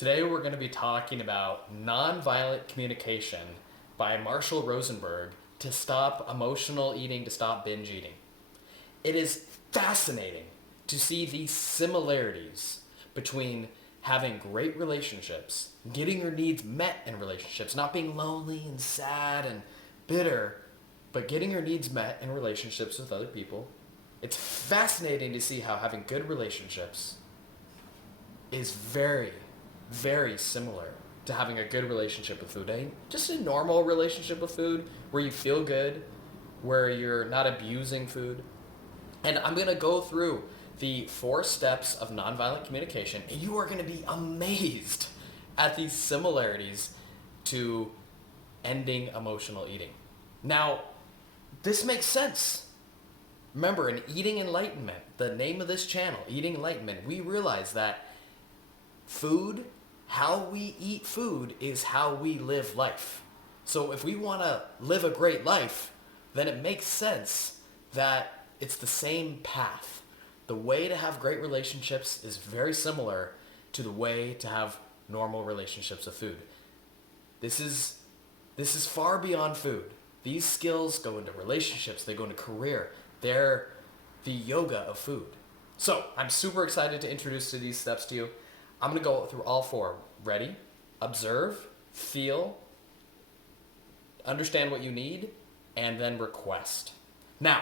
Today we're going to be talking about Nonviolent Communication by Marshall Rosenberg to stop emotional eating, to stop binge eating. It is fascinating to see these similarities between having great relationships, getting your needs met in relationships, not being lonely and sad and bitter, but getting your needs met in relationships with other people. It's fascinating to see how having good relationships is very, very similar to having a good relationship with food. Just a normal relationship with food where you feel good, where you're not abusing food. And I'm going to go through the 4 steps of nonviolent communication, and you are going to be amazed at these similarities to ending emotional eating. Now, this makes sense. Remember, in Eating Enlightenment, the name of this channel, Eating Enlightenment, we realize that food, how we eat food, is how we live life. So if we want to live a great life, then it makes sense that it's the same path. The way to have great relationships is very similar to the way to have normal relationships with food. This is far beyond food. These skills go into relationships, they go into career. They're the yoga of food. So I'm super excited to introduce these steps to you. I'm going to go through all 4. Ready? Observe, feel, understand what you need, and then request. Now,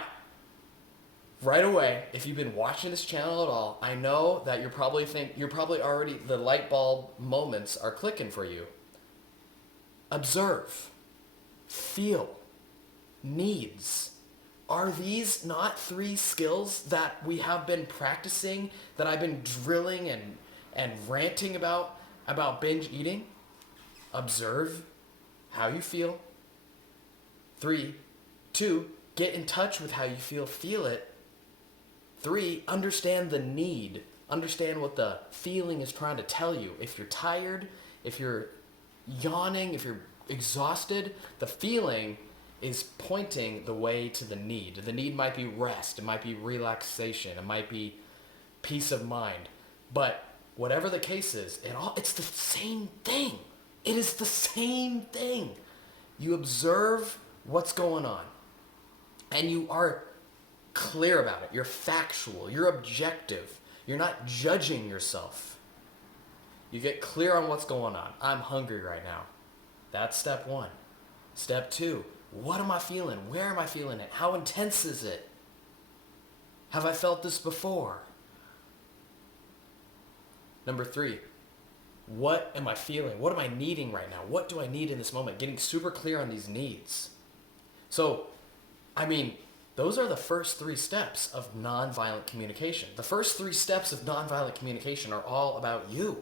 right away, if you've been watching this channel at all, I know that you're probably already, the light bulb moments are clicking for you. Observe, feel, needs. Are these not 3 skills that we have been practicing, that I've been drilling and ranting about binge eating? Observe how you feel. 3, 2, get in touch with how you feel it. 3, understand the need. Understand what the feeling is trying to tell you. If you're tired, if you're yawning, if you're exhausted, the feeling is pointing the way to the need. The need might be rest, it might be relaxation, it might be peace of mind. But whatever the case is, it's the same thing. It is the same thing. You observe what's going on, and you are clear about it. You're factual. You're objective. You're not judging yourself. You get clear on what's going on. I'm hungry right now. That's step 1. Step 2, what am I feeling? Where am I feeling it? How intense is it? Have I felt this before? Number 3, what am I feeling? What am I needing right now? What do I need in this moment? Getting super clear on these needs. So, those are the first 3 steps of nonviolent communication. The first 3 steps of nonviolent communication are all about you.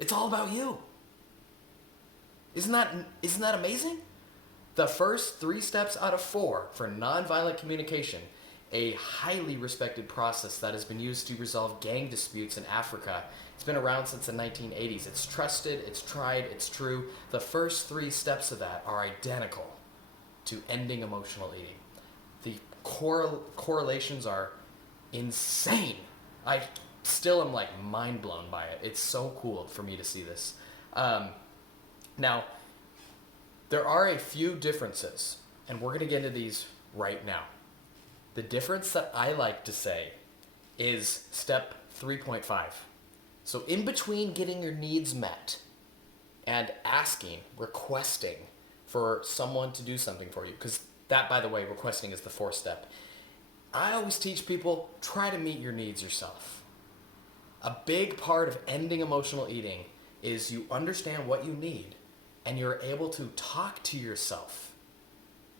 It's all about you. Isn't that amazing? The first 3 steps out of 4 for nonviolent communication, a highly respected process that has been used to resolve gang disputes in Africa. It's been around since the 1980s. It's trusted, it's tried, it's true. The first 3 steps of that are identical to ending emotional eating. The correlations are insane. I still am mind blown by it. It's so cool for me to see this. Now, there are a few differences, and we're going to get into these right now. The difference that I like to say is step 3.5. So in between getting your needs met and asking, requesting for someone to do something for you, because that, by the way, requesting is the 4th step. I always teach people, try to meet your needs yourself. A big part of ending emotional eating is you understand what you need, and you're able to talk to yourself.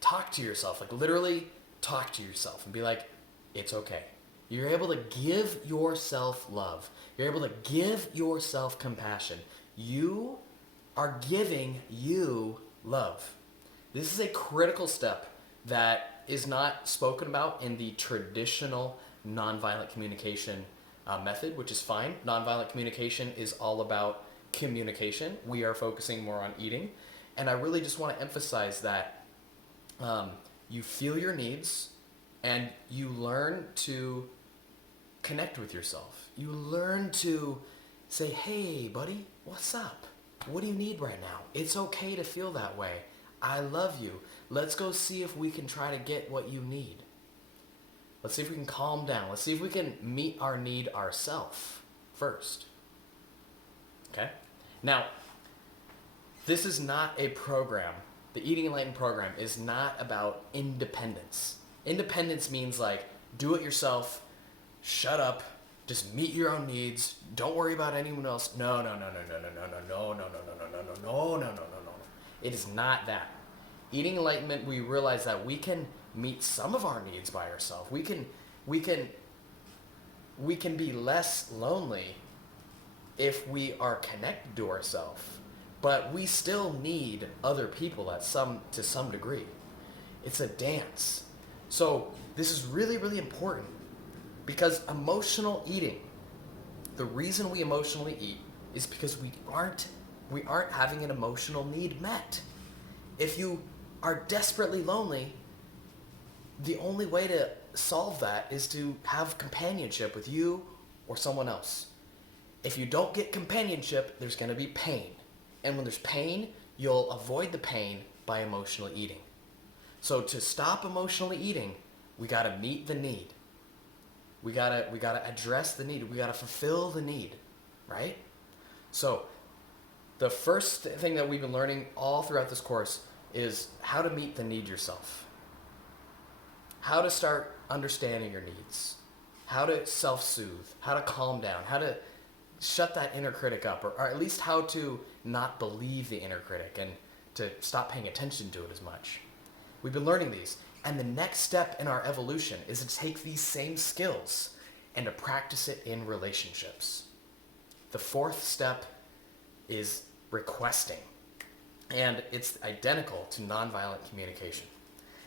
Talk to yourself, literally talk to yourself and be like, it's okay. You're able to give yourself love. You're able to give yourself compassion. You are giving you love. This is a critical step that is not spoken about in the traditional nonviolent communication method, which is fine. Nonviolent communication is all about communication. We are focusing more on eating. And I really just want to emphasize that you feel your needs and you learn to connect with yourself. You learn to Say, hey, buddy, what's up? What do you need right now? It's okay to feel that way. I love you. Let's go see if we can try to get what you need. Let's see if we can calm down. Let's see if we can meet our need ourselves first. Okay? Now, this is not a program. The Eating Enlightened program is not about independence. Independence means like, do it yourself, shut up, just meet your own needs, don't worry about anyone else. No. It is not that. Eating Enlightenment, we realize that we can meet some of our needs by ourselves. We can be less lonely if we are connected to ourselves, but we still need other people to some degree. It's a dance. So this is really, really important because emotional eating, the reason we emotionally eat is because we aren't having an emotional need met. If you are desperately lonely, the only way to solve that is to have companionship with you or someone else. If you don't get companionship, there's going to be pain. And when there's pain, you'll avoid the pain by emotionally eating. So to stop emotionally eating, we got to meet the need. We got to address the need. We got to fulfill the need, right? So the first thing that we've been learning all throughout this course is how to meet the need yourself. How to start understanding your needs. How to self-soothe. How to calm down. How to shut that inner critic up, or at least how to not believe the inner critic and to stop paying attention to it as much. We've been learning these, and the next step in our evolution is to take these same skills and to practice it in relationships. The fourth step is requesting, and it's identical to nonviolent communication.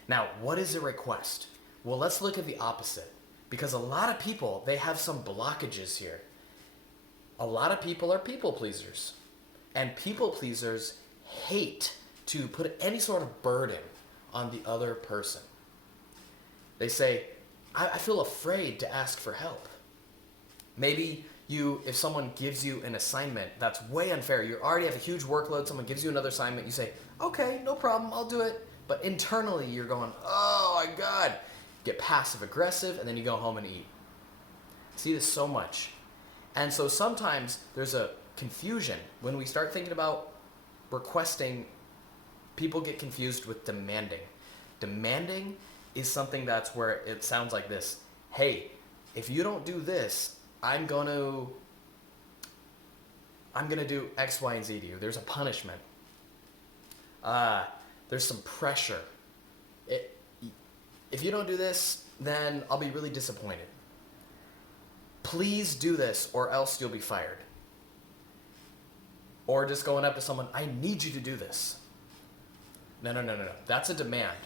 Now, what is a request? Well, let's look at the opposite, because a lot of people, they have some blockages here. A lot of people are people pleasers, and people pleasers hate to put any sort of burden on the other person. They say, I feel afraid to ask for help. Maybe if someone gives you an assignment that's way unfair, you already have a huge workload, someone gives you another assignment, you say, okay, no problem, I'll do it. But internally you're going, oh my God, get passive aggressive, and then you go home and eat. See this so much. And so sometimes there's a confusion. When we start thinking about requesting, people get confused with demanding. Demanding is something that's where it sounds like this. Hey, if you don't do this, I'm going to do X, Y, and Z to you. There's a punishment. There's some pressure. If you don't do this, then I'll be really disappointed. Please do this or else you'll be fired. Or just going up to someone, I need you to do this. No. That's a demand.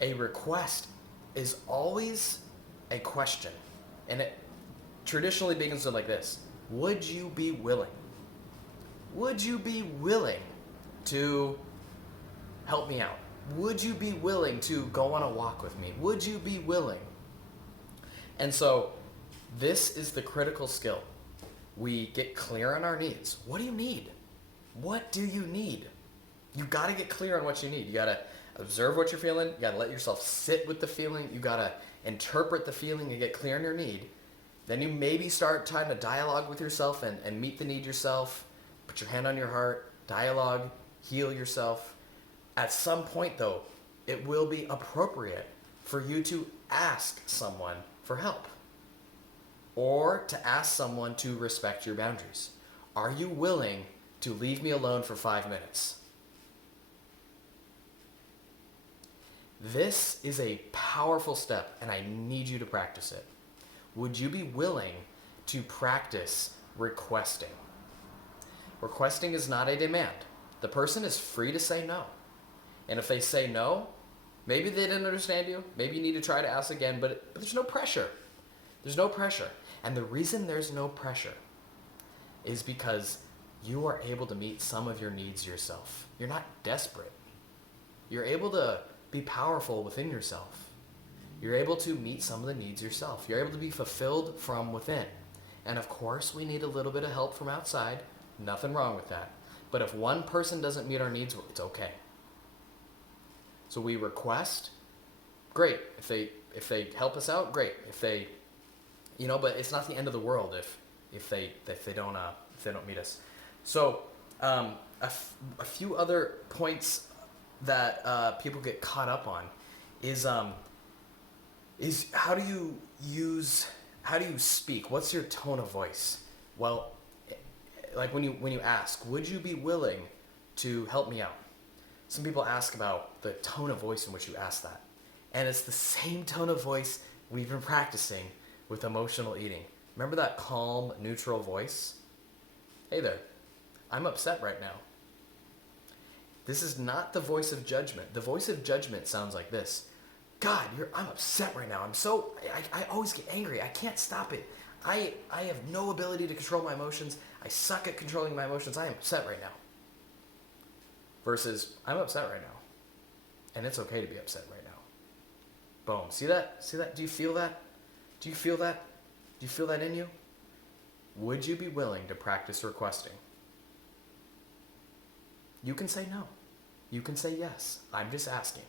A request is always a question. And it traditionally begins with like this. Would you be willing? Would you be willing to help me out? Would you be willing to go on a walk with me? Would you be willing? And so this is the critical skill. We get clear on our needs. What do you need? What do you need? You got to get clear on what you need. You got to observe what you're feeling. You got to let yourself sit with the feeling. You got to interpret the feeling and get clear on your need. Then you maybe start trying to dialogue with yourself and meet the need yourself. Put your hand on your heart, dialogue, heal yourself. At some point, though, it will be appropriate for you to ask someone for help or to ask someone to respect your boundaries. Are you willing to leave me alone for 5 minutes? This is a powerful step, and I need you to practice it. Would you be willing to practice requesting? Requesting is not a demand. The person is free to say no. And if they say no, maybe they didn't understand you. Maybe you need to try to ask again, but there's no pressure. There's no pressure. And the reason there's no pressure is because you are able to meet some of your needs yourself. You're not desperate. You're able to be powerful within yourself. You're able to meet some of the needs yourself. You're able to be fulfilled from within. And of course, we need a little bit of help from outside. Nothing wrong with that. But if one person doesn't meet our needs, it's okay. So we request, great. If they help us out, great. If they, but it's not the end of the world if they don't meet us. So a few other points that people get caught up on is how do you speak? What's your tone of voice? Well, like when you ask, would you be willing to help me out? Some people ask about the tone of voice in which you ask that. And it's the same tone of voice we've been practicing with emotional eating. Remember that calm, neutral voice? Hey there, I'm upset right now. This is not the voice of judgment. The voice of judgment sounds like this. God, I'm upset right now. I always get angry. I can't stop it. I have no ability to control my emotions. I suck at controlling my emotions. I am upset right now. Versus, I'm upset right now. And it's okay to be upset right now. Boom. See that? Do you feel that? Do you feel that? Do you feel that in you? Would you be willing to practice requesting? You can say no. You can say yes. I'm just asking.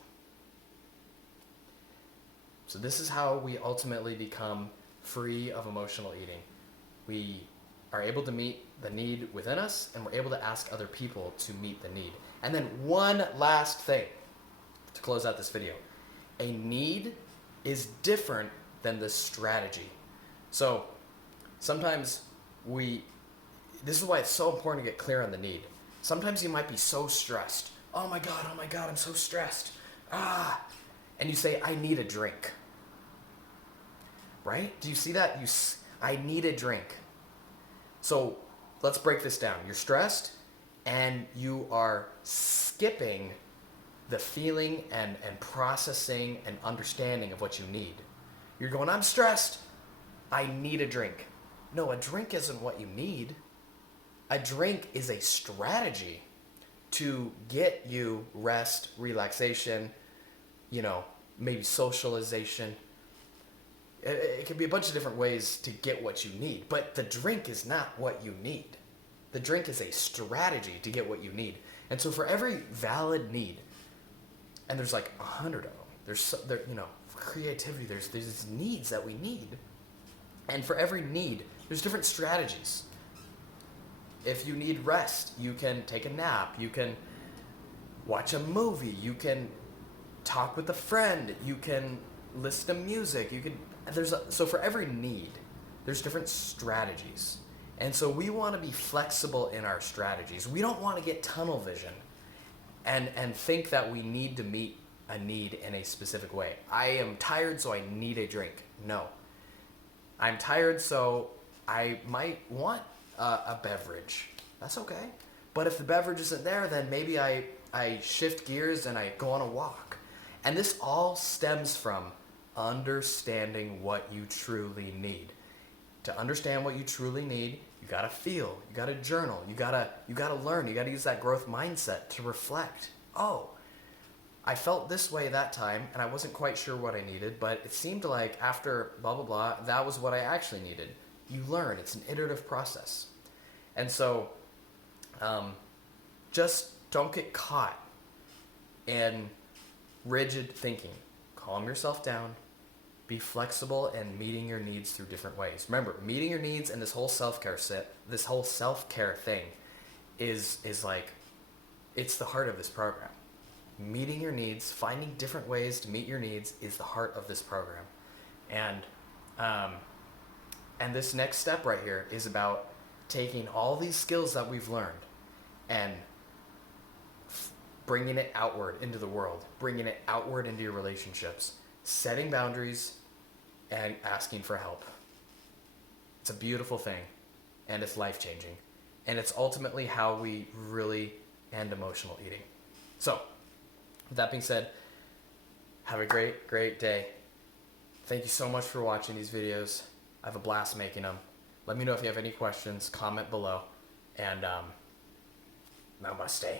So this is how we ultimately become free of emotional eating. We are able to meet the need within us, and we're able to ask other people to meet the need. And then one last thing to close out this video. A need is different than the strategy. So sometimes this is why it's so important to get clear on the need. Sometimes you might be so stressed. Oh my God, I'm so stressed. And you say, I need a drink. Right? Do you see that? I need a drink. So let's break this down. You're stressed and you are skipping the feeling and processing and understanding of what you need. You're going, I'm stressed. I need a drink. No, a drink isn't what you need. A drink is a strategy to get you rest, relaxation, maybe socialization. It can be a bunch of different ways to get what you need, but the drink is not what you need. The drink is a strategy to get what you need. And so for every valid need, and there's like 100 of them, for creativity, there's these needs that we need. And for every need, there's different strategies. If you need rest, you can take a nap, you can watch a movie, you can talk with a friend, you can listen to music, so for every need, there's different strategies. And so we want to be flexible in our strategies. We don't want to get tunnel vision and think that we need to meet a need in a specific way. I am tired, so I need a drink. No. I'm tired, so I might want a beverage. That's okay. But if the beverage isn't there, then maybe I shift gears and I go on a walk. And this all stems from understanding what you truly need. To understand what you truly need, you gotta feel, you gotta journal, you gotta learn, you gotta use that growth mindset to reflect. Oh, I felt this way that time and I wasn't quite sure what I needed, but it seemed like after blah, blah, blah, that was what I actually needed. You learn, it's an iterative process. And so, just don't get caught in rigid thinking. Calm yourself down. Be flexible and meeting your needs through different ways. Remember, meeting your needs and this whole self-care thing is like, it's the heart of this program. Meeting your needs, finding different ways to meet your needs is the heart of this program. And this next step right here is about taking all these skills that we've learned and bringing it outward into the world, bringing it outward into your relationships, setting boundaries, and asking for help. It's a beautiful thing, and it's life-changing. And it's ultimately how we really end emotional eating. So, with that being said, have a great, great day. Thank you so much for watching these videos. I have a blast making them. Let me know if you have any questions, comment below, and namaste.